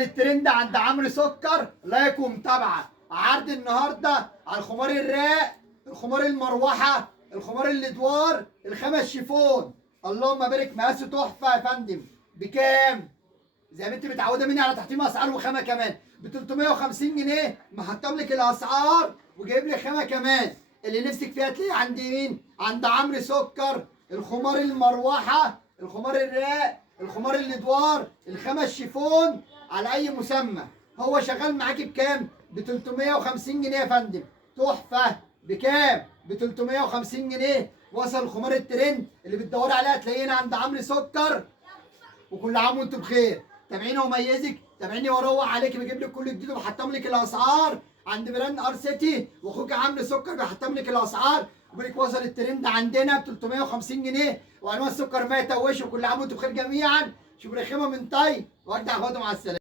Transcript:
الترند عند عمرو سكر لايك ومتابعه. عرض النهارده على الخمار الراق، الخمار المروحه، الخمار الادوار، الخمس شيفون. اللهم بارك، مقاسه تحفه يا فندم. بكام؟ زي ما انت متعوده مني على تحطيم اسعار وخامه كمان ب 350 جنيه. محطم لك الاسعار وجايب لك خامه كمان. اللي نفسك فيها تلاقيه عند مين؟ عند عمرو سكر. الخمار المروحه، الخمار الراق، الخمار الادوار، الخمس شيفون، على اي مسمى. هو شغال معاكي بكام؟ ب 350 جنيه يا فندم. تحفه. بكام؟ ب 350 جنيه. وصل الخمار الترند اللي بتدوري عليها تلاقينا عند عمرو سكر. وكل عام وانتم بخير. تابعيني وميزك، تابعيني واروق عليك، بجيب لك كل جديد وبحطم لك الاسعار عند براند ار سيتي، واخوك عمرو سكر بيحطم لك الاسعار. وبيقول لك وصل الترند عندنا ب 350 جنيه، وانواع السكر ما يتوش. وكل عام وانتم بخير جميعا. شوف رخامه من طي واجدع. خدوا مع السلامه.